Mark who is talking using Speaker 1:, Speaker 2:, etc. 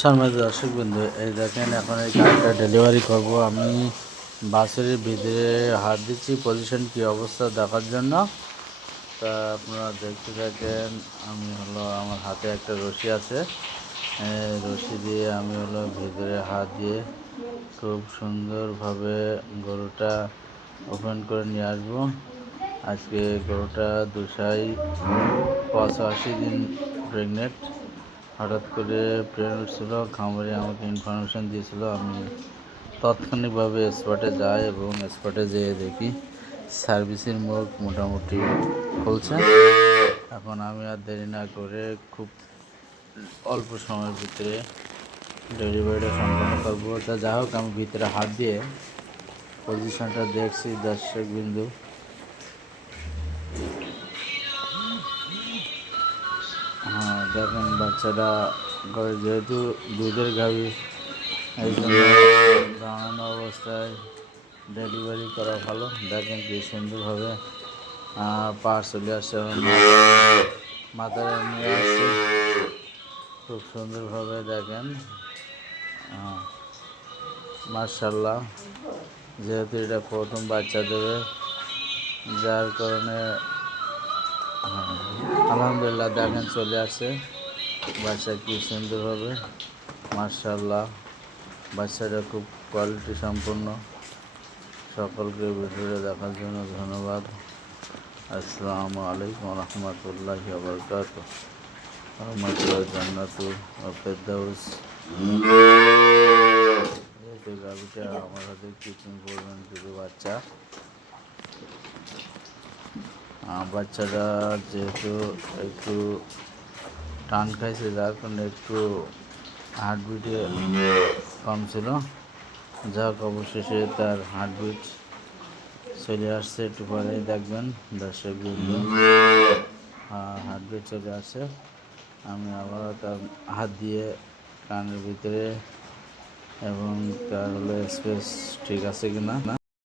Speaker 1: সম্মানিত দর্শক বিন্দু এই দেখেন, এখন এই গাড়িটা ডেলিভারি করব আমি। বাসের ভিতরে হাত দিচ্ছি পজিশন কি অবস্থা দেখার জন্য। তা আপনারা দেখতে থাকেন, আমি হলো, আমার হাতে একটা রশি আছে। রশি দিয়ে আমি হলো ভিতরে হাত দিয়ে খুব সুন্দরভাবে গরুটা ওপেন করে নিয়ে আসব। আজকে গরুটা দুশাই পঁচাশি দিন প্রেগনেন্ট হঠাৎ করে প্রেগনেন্ট ছিল খামারে আমাকে ইনফরমেশান দিয়েছিল, আমি তাৎক্ষণিকভাবে স্পটে যাই এবং স্পটে যেয়ে দেখি সার্ভিসের মুখ মোটামুটি খুলছে। এখন আমি আর দেরি না করে খুব অল্প সময়ের ভিতরে ডেলিভারিটা সম্পন্ন করব। তা যাই হোক, আমি ভিতরে হাত দিয়ে পজিশনটা দেখছি দর্শক বিন্দু দেখেন বাচ্চাটা ঘরে যেহেতু দুধের গাভি এই জন্য দাঁড়ানো অবস্থায় ডেলিভারি করা ভালো। দেখেন কি সুন্দরভাবে পার চলে আসছে মাথায় নিয়ে আসছে। খুব সুন্দরভাবে দেখেন মার্শাল্লাহ যেহেতু এটা প্রথম বাচ্চা দেবে যার কারণে আলহামদুলিল্লাহ, দেখেন চলে আসে। বাচ্চা কি সুন্দরভাবে মার্শাল্লাহ বাচ্চাটা খুব কোয়ালিটি সম্পন্ন। সকলকে ভিডিওটা দেখার জন্য ধন্যবাদ। আসসালামু আলাইকুম রহমতুল্লাহ বরকাত রহমতুল্লাহ জান্নাতুল ফেরদাউস আমার হাতে কিচিং করবেন, দুটো বাচ্চা। আহ, বাচ্চাটা যেহেতু একটু টান খাইছে যার কারণে একটু হার্টবিটে কম ছিল। যাক অবশেষে তার হার্টবিট চলে আসছে একটু পরে দেখবেন। দর্শক হার্টবিট চলে আসছে। আমি আবার তার হাত দিয়ে কানের ভিতরে এবং তার হলো স্পেস ঠিক আছে কি না